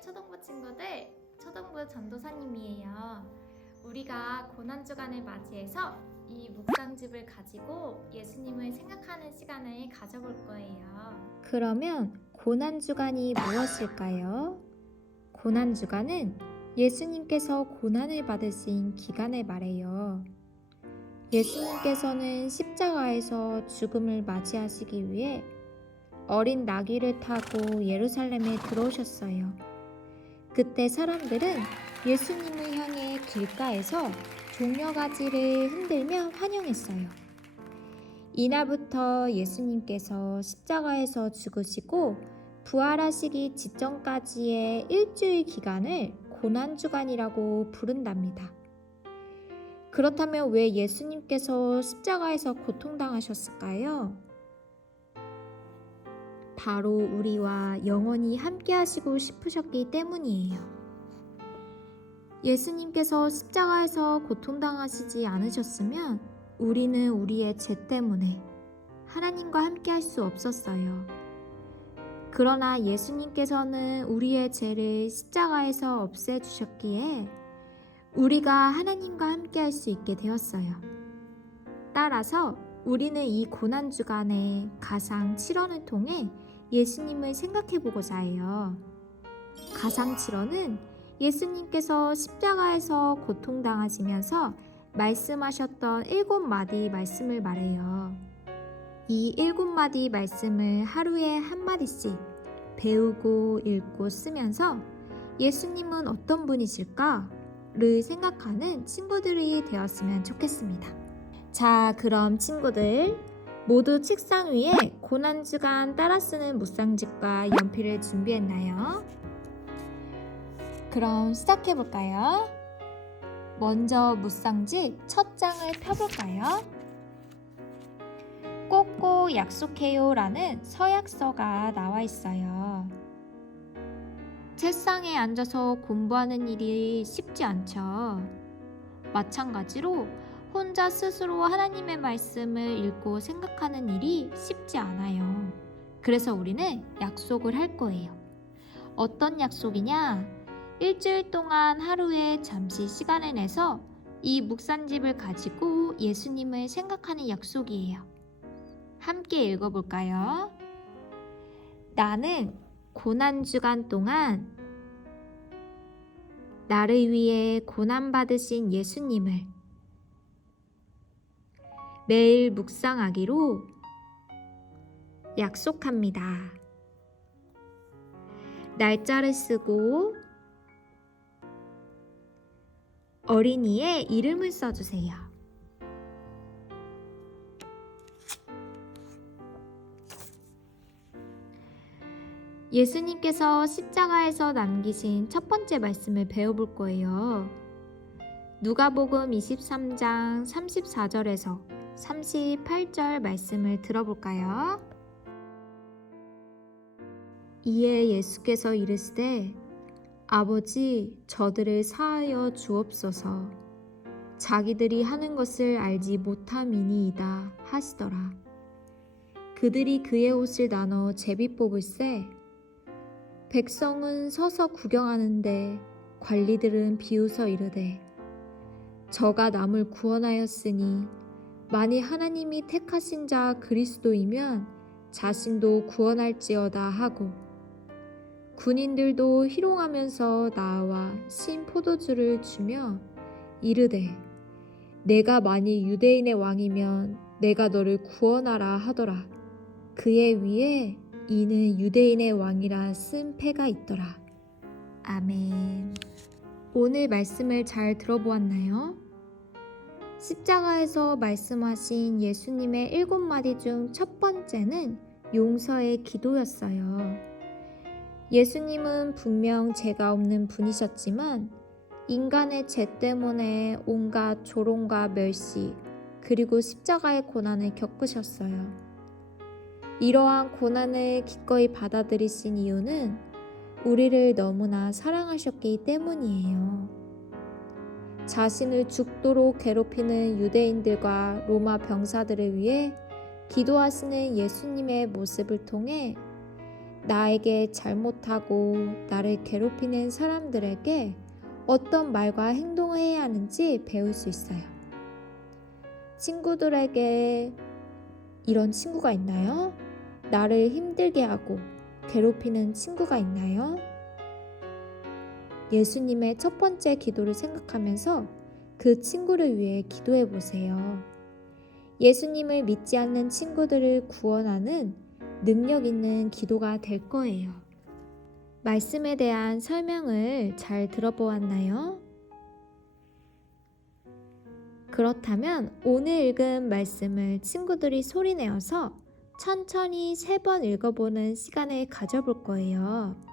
초등부 친구들, 초등부 전도사님이에요. 우리가 고난주간을 맞이해서 이 묵상집을 가지고 예수님을 생각하는 시간을 가져볼 거예요. 그러면 고난주간이 무엇일까요? 고난주간은 예수님께서 고난을 받으신 기간을 말해요. 예수님께서는 십자가에서 죽음을 맞이하시기 위해 어린 나귀를 타고 예루살렘에 들어오셨어요. 그때 사람들은 예수님을 향해 길가에서 종려가지를 흔들며 환영했어요. 이날부터 예수님께서 십자가에서 죽으시고 부활하시기 직전까지의 일주일 기간을 고난주간이라고 부른답니다. 그렇다면 왜 예수님께서 십자가에서 고통당하셨을까요? 바로 우리와 영원히 함께 하시고 싶으셨기 때문이에요. 예수님께서 십자가에서 고통당하시지 않으셨으면 우리는 우리의 죄 때문에 하나님과 함께 할 수 없었어요. 그러나 예수님께서는 우리의 죄를 십자가에서 없애주셨기에 우리가 하나님과 함께 할 수 있게 되었어요. 따라서 우리는 이 고난주간에 가상 7원을 통해 예수님을 생각해보고자 해요. 가상 7원은 예수님께서 십자가에서 고통당하시면서 말씀하셨던 7마디 말씀을 말해요. 이 7마디 말씀을 하루에 한마디씩 배우고 읽고 쓰면서 예수님은 어떤 분이실까를 생각하는 친구들이 되었으면 좋겠습니다. 자, 그럼 친구들 모두 책상 위에 고난주간 따라 쓰는 묵상집과 연필을 준비했나요? 그럼 시작해볼까요? 먼저 묵상집 첫 장을 펴볼까요? 꼭꼭 약속해요 라는 서약서가 나와 있어요. 책상에 앉아서 공부하는 일이 쉽지 않죠. 마찬가지로 혼자 스스로 하나님의 말씀을 읽고 생각하는 일이 쉽지 않아요. 그래서 우리는 약속을 할 거예요. 어떤 약속이냐? 일주일 동안 하루에 잠시 시간을 내서 이 묵상집을 가지고 예수님을 생각하는 약속이에요. 함께 읽어볼까요? 나는 고난주간 동안 나를 위해 고난받으신 예수님을 매일 묵상하기로 약속합니다. 날짜를 쓰고 어린이의 이름을 써주세요. 예수님께서 십자가에서 남기신 첫 번째 말씀을 배워볼 거예요. 누가복음 23장 34절에서 38절 말씀을 들어볼까요? 이에 예수께서 이르시되 아버지 저들을 사하여 주옵소서 자기들이 하는 것을 알지 못함이니이다 하시더라. 그들이 그의 옷을 나눠 제비 뽑을세 백성은 서서 구경하는데 관리들은 비웃어 이르되 저가 남을 구원하였으니 만일 하나님이 택하신 자 그리스도이면 자신도 구원할지어다 하고 군인들도 희롱하면서 나와 신 포도주를 주며 이르되 내가 만일 유대인의 왕이면 내가 너를 구원하라 하더라. 그의 위에 이는 유대인의 왕이라 쓴 패가 있더라. 아멘. 오늘 말씀을 잘 들어보았나요? 십자가에서 말씀하신 예수님의 7마디 중 첫 번째는 용서의 기도였어요. 예수님은 분명 죄가 없는 분이셨지만 인간의 죄 때문에 온갖 조롱과 멸시 그리고 십자가의 고난을 겪으셨어요. 이러한 고난을 기꺼이 받아들이신 이유는 우리를 너무나 사랑하셨기 때문이에요. 자신을 죽도록 괴롭히는 유대인들과 로마 병사들을 위해 기도하시는 예수님의 모습을 통해 나에게 잘못하고 나를 괴롭히는 사람들에게 어떤 말과 행동을 해야 하는지 배울 수 있어요. 친구들에게 이런 친구가 있나요? 나를 힘들게 하고 괴롭히는 친구가 있나요? 예수님의 첫 번째 기도를 생각하면서 그 친구를 위해 기도해 보세요. 예수님을 믿지 않는 친구들을 구원하는 능력 있는 기도가 될 거예요. 말씀에 대한 설명을 잘 들어보았나요? 그렇다면 오늘 읽은 말씀을 친구들이 소리내어서 천천히 3번 읽어보는 시간을 가져볼 거예요.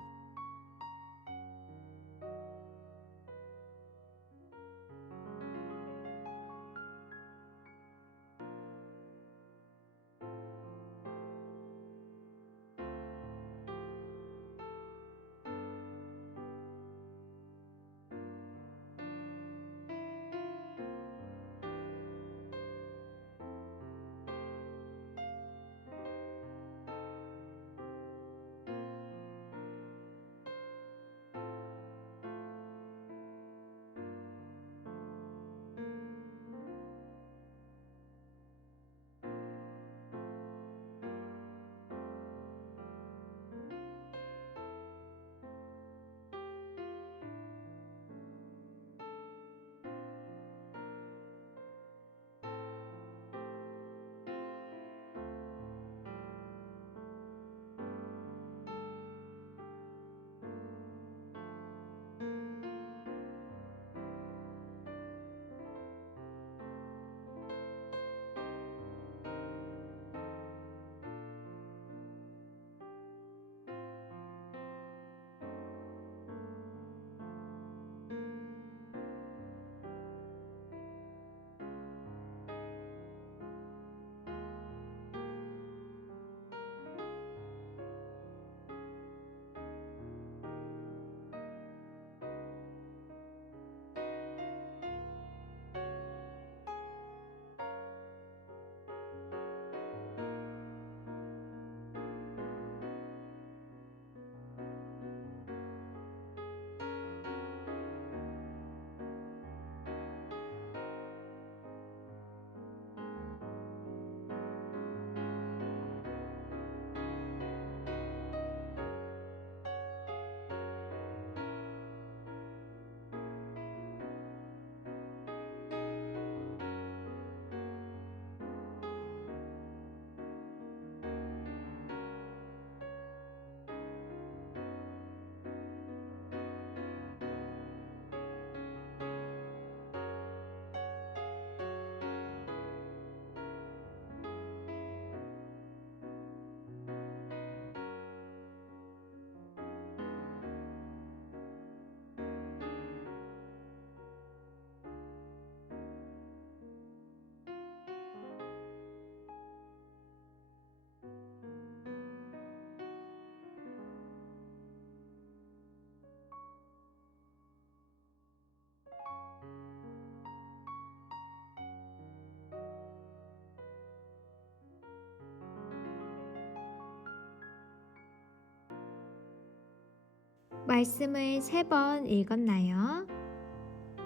말씀을 3번 읽었나요?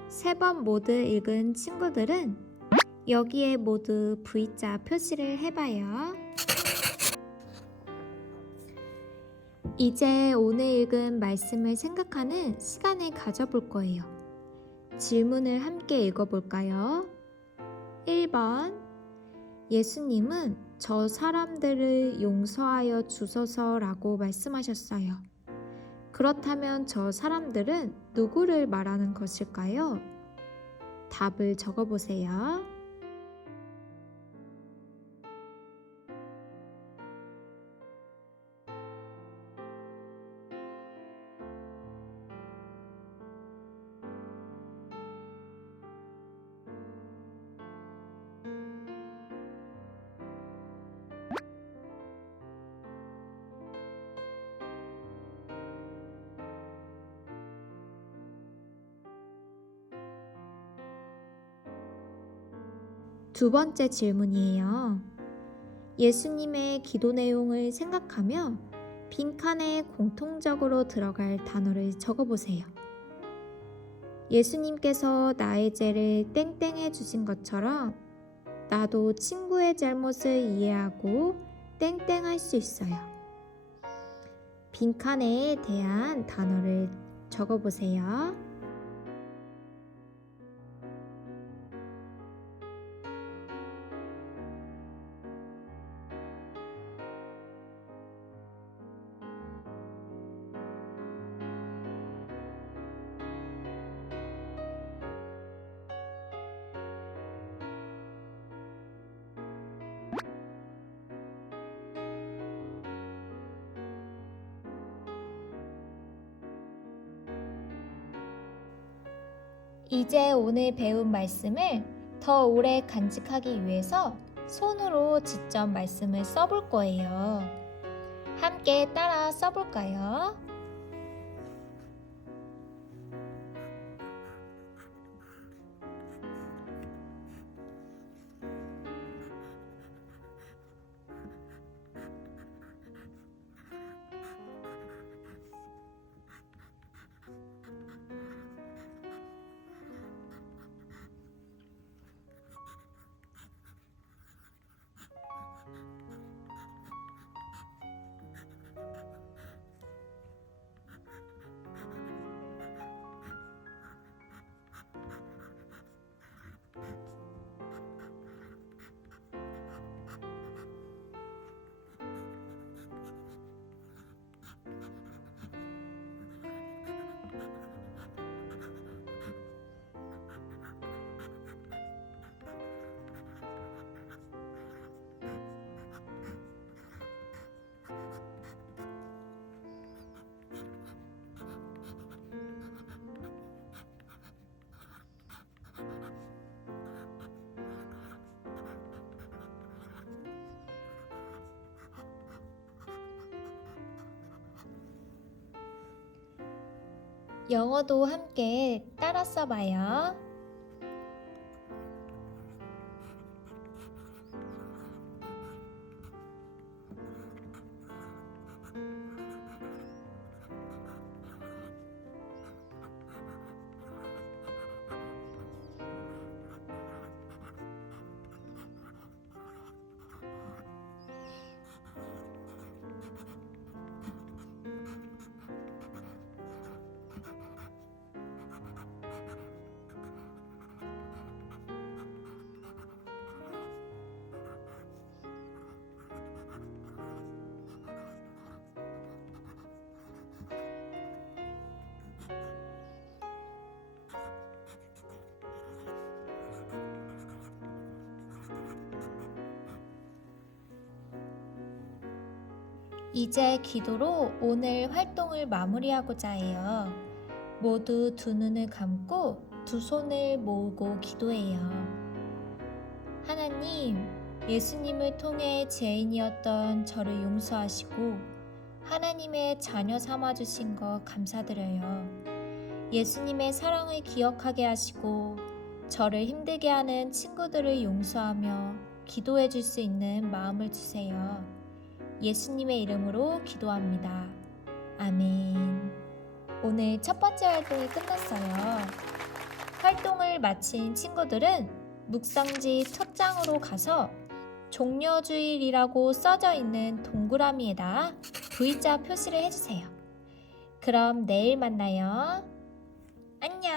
3번 모두 읽은 친구들은 여기에 모두 V자 표시를 해봐요. 이제 오늘 읽은 말씀을 생각하는 시간을 가져볼 거예요. 질문을 함께 읽어볼까요? 1번, 예수님은 저 사람들을 용서하여 주소서라고 말씀하셨어요. 그렇다면 저 사람들은 누구를 말하는 것일까요? 답을 적어보세요. 두 번째 질문이에요. 예수님의 기도 내용을 생각하며 빈칸에 공통적으로 들어갈 단어를 적어보세요. 예수님께서 나의 죄를 땡땡해 주신 것처럼 나도 친구의 잘못을 이해하고 땡땡할 수 있어요. 빈칸에 대한 단어를 적어보세요. 이제 오늘 배운 말씀을 더 오래 간직하기 위해서 손으로 직접 말씀을 써볼 거예요. 함께 따라 써볼까요? 영어도 함께 따라 써봐요. 이제 기도로 오늘 활동을 마무리하고자 해요. 모두 두 눈을 감고 두 손을 모으고 기도해요. 하나님, 예수님을 통해 죄인이었던 저를 용서하시고 하나님의 자녀 삼아주신 것 감사드려요. 예수님의 사랑을 기억하게 하시고 저를 힘들게 하는 친구들을 용서하며 기도해 줄 수 있는 마음을 주세요. 예수님의 이름으로 기도합니다. 아멘. 오늘 첫 번째 활동이 끝났어요. 활동을 마친 친구들은 묵상지 첫 장으로 가서 종려주일이라고 써져 있는 동그라미에다 V자 표시를 해주세요. 그럼 내일 만나요. 안녕.